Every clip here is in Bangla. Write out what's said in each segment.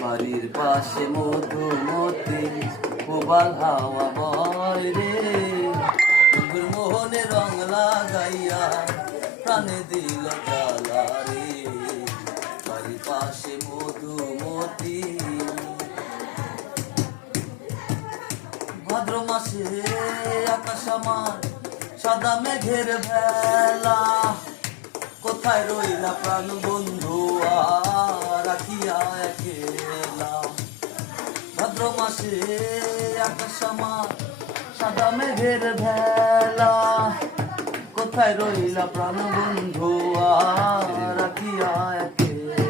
বাড়ির পাশে মধুমতি প্রবাল হাওয়া বয় রে, মোহনে রং লাগাইয়া প্রাণে দিল জ্বালা রে। বাড়ির পাশে মধুমতি, ভাদ্র মাসে আকাশ আমার সাদা মেঘের ভেলা, কোথায় রইলা প্রাণ বন্ধু রাখিয়া একলা। ভাদ্র মাসে আকাশ আমার সাদা মেঘের ভেলা, কোথায় রইলা প্রাণ বন্ধু রাখিয়া একলা।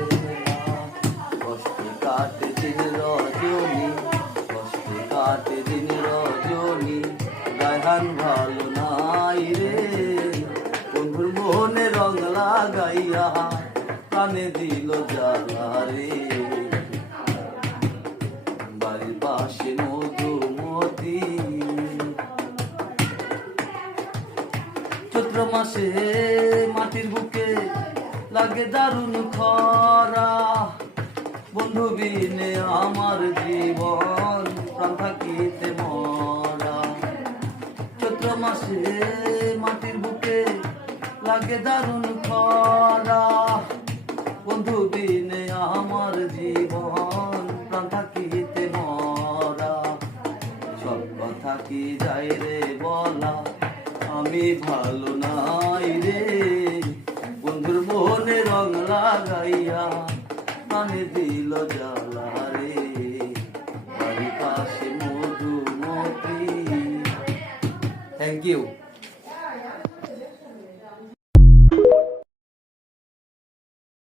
কষ্টে কাটে দিন রজনী, কষ্টে কাটে দিন রজনী, গায়হান ভালো নাই রে। বন্ধুর মোহনে রং লাগাইয়া কানে দিল জ্বালা রে। বাড়ির পাশে মধুমতি, চৈত্র মাসে মাটির বুকে লাগে দারুণ খরা, বন্ধু বিনে আমার জীবন প্রাণ থাকিতে মরা। চৈত্র মাসে মাটির বুকে লাগে দারুণ খরা, বন্ধু বিনে আমার জীবন প্রাণ থাকিতে মরা। সব কথা কি যাই রে বলা, আমি ভালো নাই রে। বন্ধুর মনে রং লাগাইয়া কানে দিল জ্বালা রে। বাড়ির পাশে মধুমতি। Thank you.